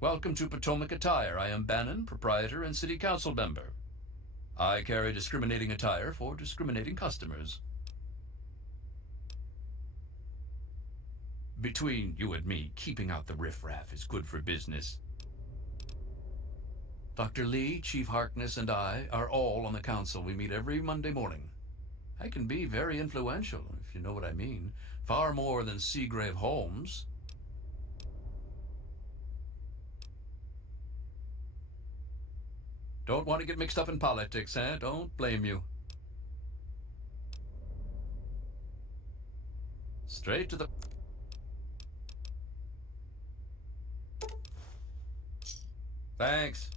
Welcome to Potomac Attire. I am Bannon, proprietor and city council member. I carry discriminating attire for discriminating customers. Between you and me, keeping out the riffraff is good for business. Dr. Lee, Chief Harkness, and I are all on the council. We meet every Monday morning. I can be very influential, if you know what I mean. Far more than Seagrave Holmes. Don't want to get mixed up in politics, eh? Don't blame you. Straight to the... Thanks.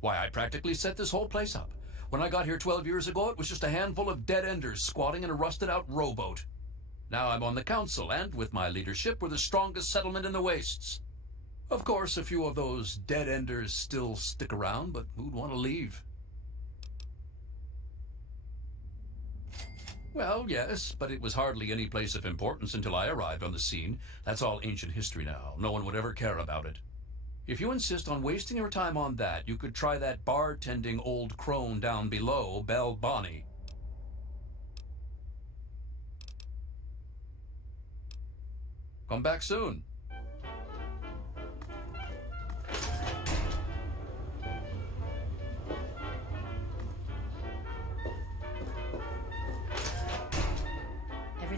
Why, I practically set this whole place up. When I got here 12 years ago, it was just a handful of dead-enders squatting in a rusted-out rowboat. Now I'm on the council, and with my leadership, we're the strongest settlement in the wastes. Of course, a few of those dead-enders still stick around, but who'd want to leave? Well, yes, but it was hardly any place of importance until I arrived on the scene. That's all ancient history now. No one would ever care about it. If you insist on wasting your time on that, you could try that bartending old crone down below, Belle Bonnie. Come back soon.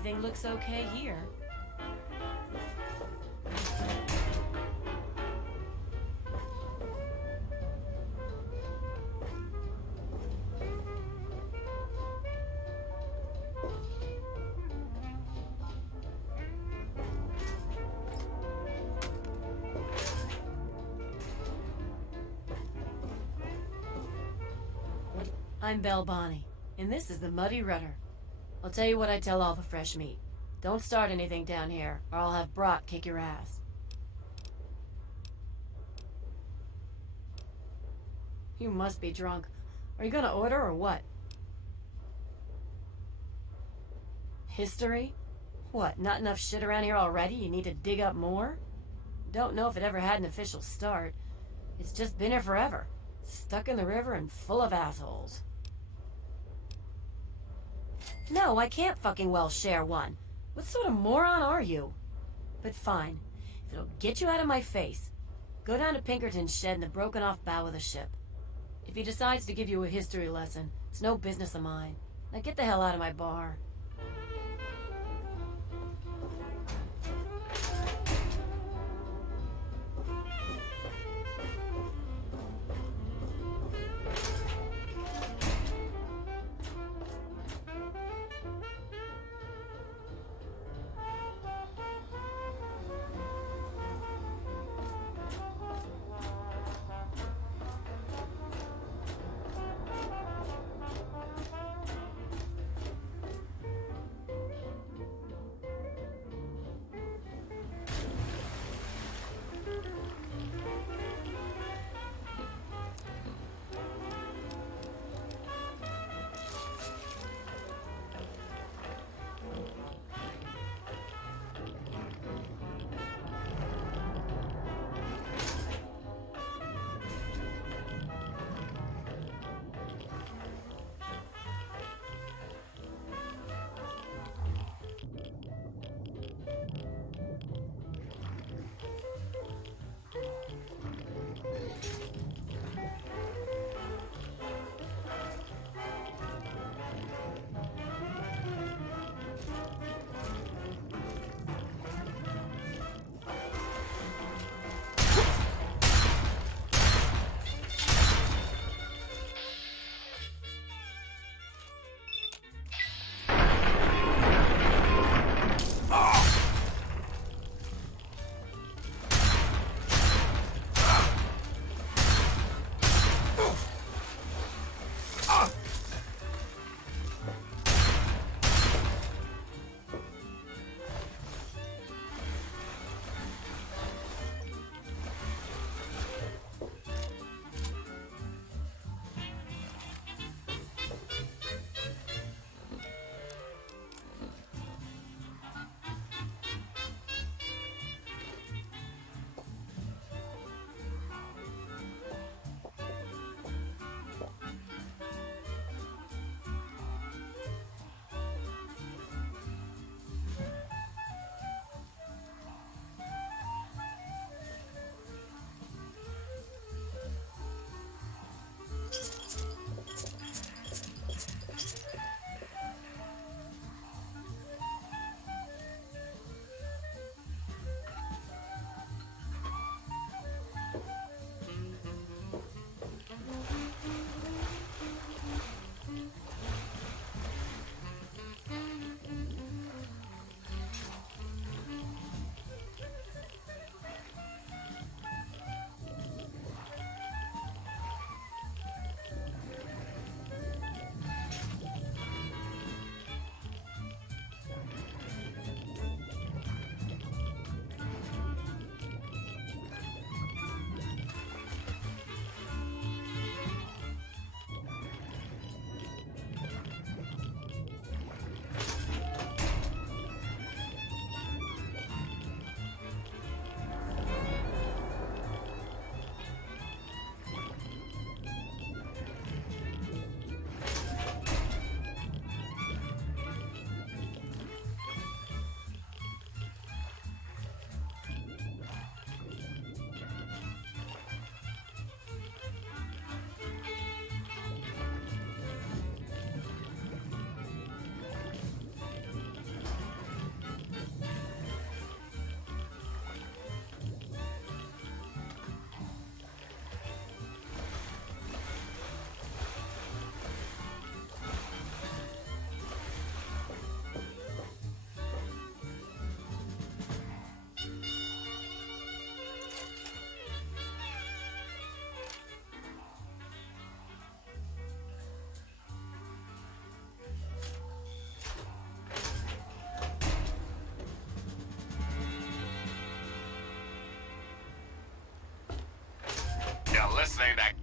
Everything looks okay here. I'm Belle Bonnie, and this is the Muddy Rudder. I'll tell you what I tell all the fresh meat. Don't start anything down here, or I'll have Brock kick your ass. You must be drunk. Are you gonna order or what? History? What, not enough shit around here already? You need to dig up more? Don't know if it ever had an official start. It's just been here forever. Stuck in the river and full of assholes. No, I can't fucking well share one. What sort of moron are you? But fine. If it'll get you out of my face, go down to Pinkerton's shed in the broken off bow of the ship. If he decides to give you a history lesson, it's no business of mine. Now get the hell out of my bar.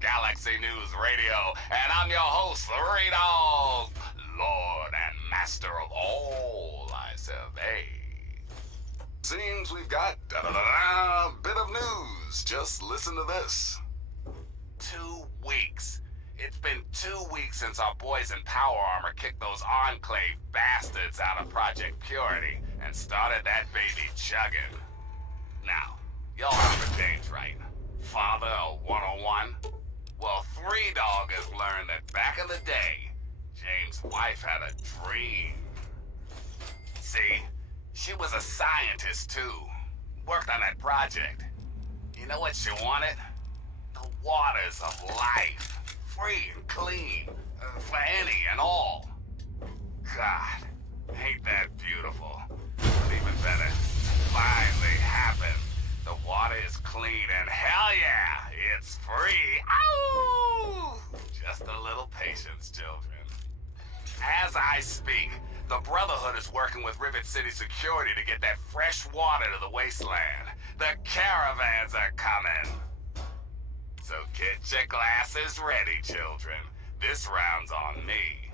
Galaxy News Radio, and I'm your host, Three Dog, Lord and Master of all I survey. Seems we've got a bit of news. Just listen to this. 2 weeks. It's been 2 weeks since our boys in Power Armor kicked those Enclave bastards out of Project Purity and started that baby chugging. Now, y'all remember James, right? Father of 101? Well, Three Dog has learned that back in the day, James' wife had a dream. See, she was a scientist too. Worked on that project. You know what she wanted? The waters of life. Free and clean. For any and all. God, ain't that beautiful? But even better, finally happened. The water is clean and hell yeah, it's free. Ow! Just a little patience, children. As I speak, the Brotherhood is working with Rivet City Security to get that fresh water to the wasteland. The caravans are coming. So get your glasses ready, children. This round's on me.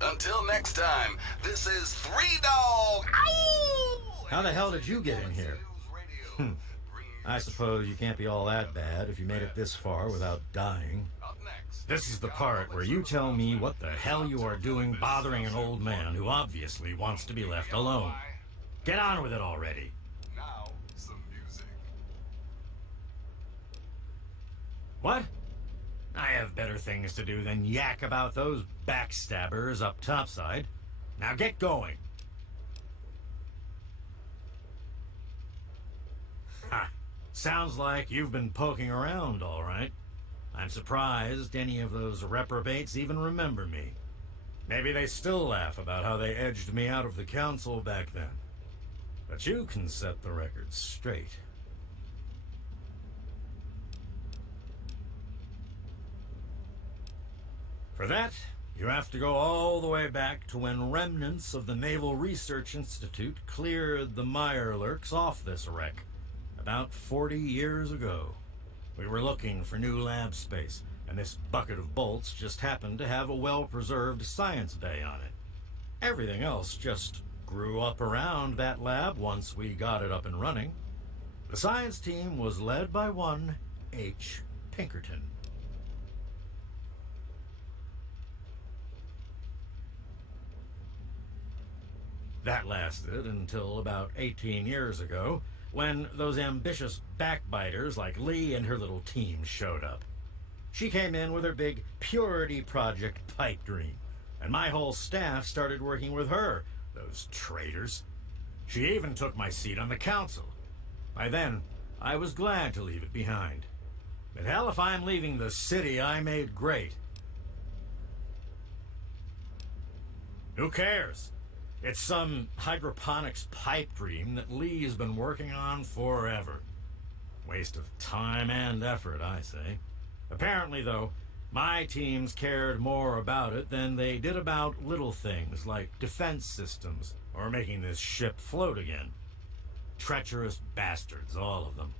Until next time, this is Three Dog. Ow! How the hell did you get in here? I suppose you can't be all that bad if you made it this far without dying. This is the part where you tell me what the hell you are doing bothering an old man who obviously wants to be left alone. Get on with it already. Now, some music. What? I have better things to do than yak about those backstabbers up topside. Now get going. Ha! Sounds like you've been poking around, all right. I'm surprised any of those reprobates even remember me. Maybe they still laugh about how they edged me out of the council back then. But you can set the record straight. For that, you have to go all the way back to when remnants of the Naval Research Institute cleared the Mirelurks off this wreck, about 40 years ago. We were looking for new lab space, and this bucket of bolts just happened to have a well-preserved science bay on it. Everything else just grew up around that lab once we got it up and running. The science team was led by one H. Pinkerton. That lasted until about 18 years ago, when those ambitious backbiters like Lee and her little team showed up. She came in with her big Purity Project pipe dream, and my whole staff started working with her, those traitors. She even took my seat on the council. By then, I was glad to leave it behind. But hell, if I'm leaving the city I made great. Who cares? It's some hydroponics pipe dream that Lee's been working on forever. Waste of time and effort, I say. Apparently, though, my teams cared more about it than they did about little things like defense systems or making this ship float again. Treacherous bastards, all of them.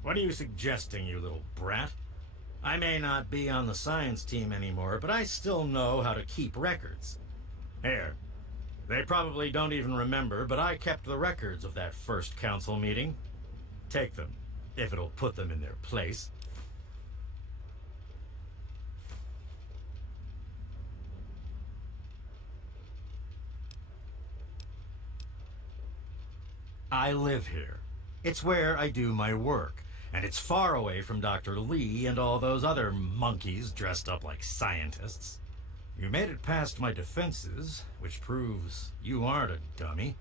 What are you suggesting, you little brat? I may not be on the science team anymore, but I still know how to keep records. Here, they probably don't even remember, but I kept the records of that first council meeting. Take them, if it'll put them in their place. I live here. It's where I do my work. And it's far away from Dr. Lee and all those other monkeys dressed up like scientists. You made it past my defenses, which proves you aren't a dummy.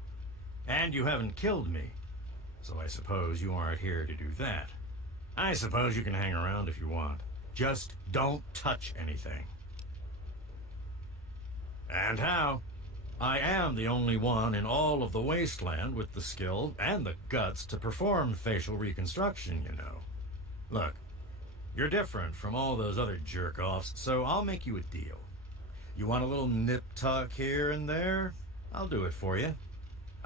And you haven't killed me. So I suppose you aren't here to do that. I suppose you can hang around if you want. Just don't touch anything. And how? I am the only one in all of the wasteland with the skill and the guts to perform facial reconstruction, you know. Look, you're different from all those other jerk-offs, so I'll make you a deal. You want a little nip tuck here and there? I'll do it for you.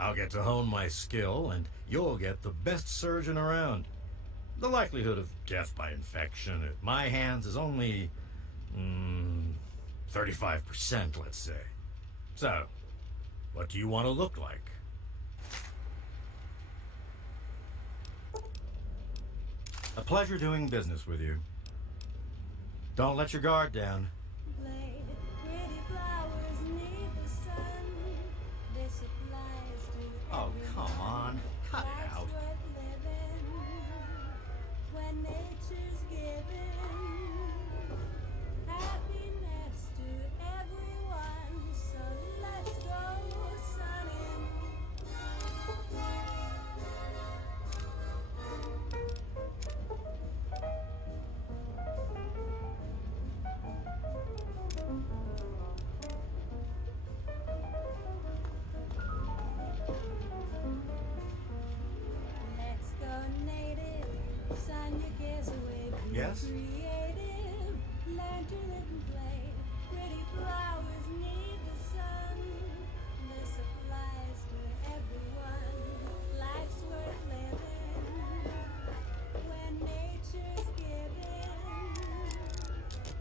I'll get to hone my skill, and you'll get the best surgeon around. The likelihood of death by infection at my hands is only 35%, let's say. So, what do you want to look like? A pleasure doing business with you. Don't let your guard down. Oh, come on. Cut it out. When nature's given happiness to everyone, so let's go sunning. Let's go native, sign your cares away, be Yes? creative, learn to live and play. Pretty flowers need the sun, this applies to everyone. Life's worth living when nature's given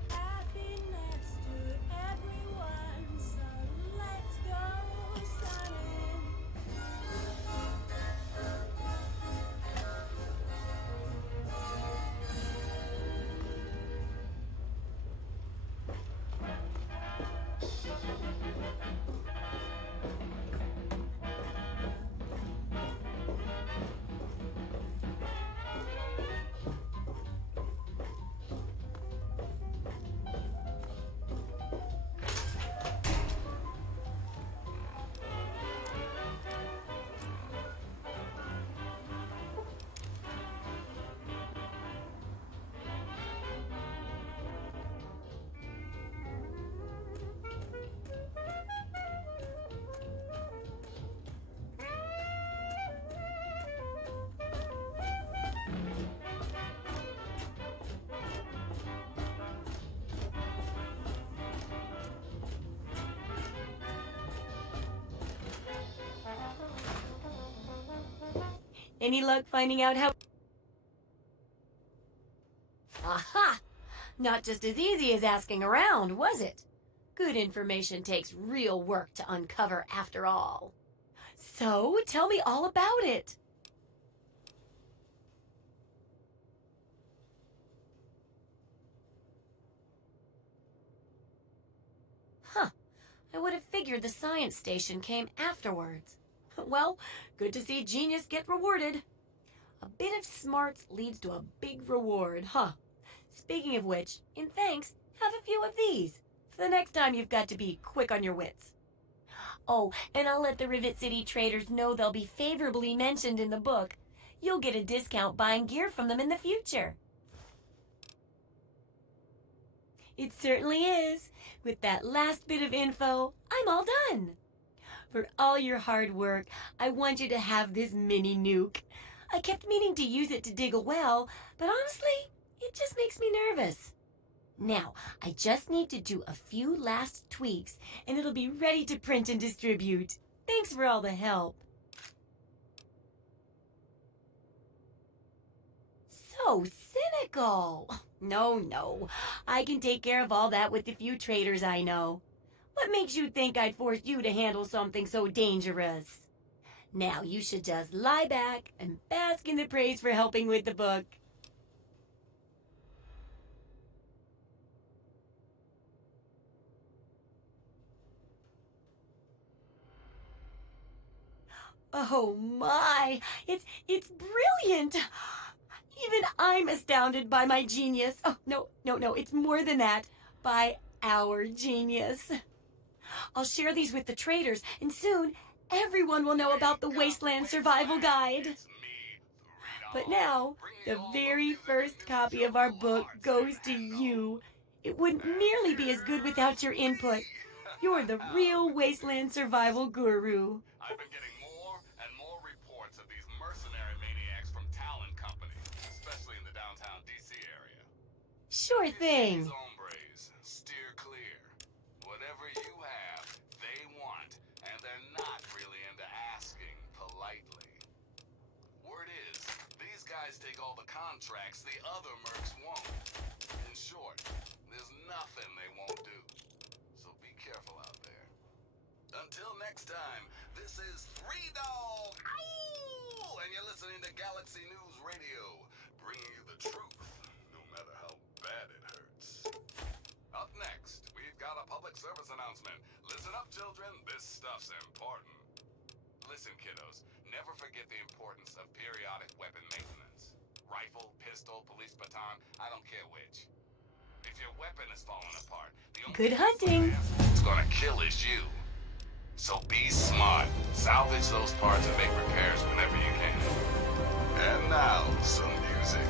happiness to everyone, so let's go sunning. Any luck finding out how... Aha! Not just as easy as asking around, was it? Good information takes real work to uncover after all. So, tell me all about it. Huh. I would have figured the science station came afterwards. Well, good to see genius get rewarded. A bit of smarts leads to a big reward, huh? Speaking of which, in thanks, have a few of these for the next time you've got to be quick on your wits. Oh, and I'll let the Rivet City traders know they'll be favorably mentioned in the book. You'll get a discount buying gear from them in the future. It certainly is. With that last bit of info, I'm all done. For all your hard work, I want you to have this mini nuke. I kept meaning to use it to dig a well, but honestly, it just makes me nervous. Now, I just need to do a few last tweaks, and it'll be ready to print and distribute. Thanks for all the help. So cynical. No. I can take care of all that with the few traders I know. What makes you think I'd force you to handle something so dangerous? Now you should just lie back and bask in the praise for helping with the book. Oh my! It's brilliant! Even I'm astounded by my genius. Oh, no, it's more than that. By our genius. I'll share these with the traders, and soon everyone will know about the Wasteland Survival Guide. But now, the very first copy of our book goes to you. It wouldn't nearly be as good without your input. You're the real Wasteland Survival Guru. I've been getting more and more reports of these mercenary maniacs from Talon Company, especially in the downtown DC area. Sure thing. These hombres, steer clear. Whatever you have, they want, and they're not really into asking guys take all the contracts the other mercs won't. In short, there's nothing they won't do. So be careful out there. Until next time, this is Three Dog, Ow! And you're listening to Galaxy News Radio, bringing you the truth, no matter how bad it hurts. Up next, we've got a public service announcement. Listen up, children, this stuff's important. Listen, kiddos, never forget the importance of periodic weapon maintenance. Rifle, pistol, police baton, I don't care which. If your weapon is falling apart, the only Good hunting. it's gonna kill is you. So be smart. Salvage those parts and make repairs whenever you can. And now, some music.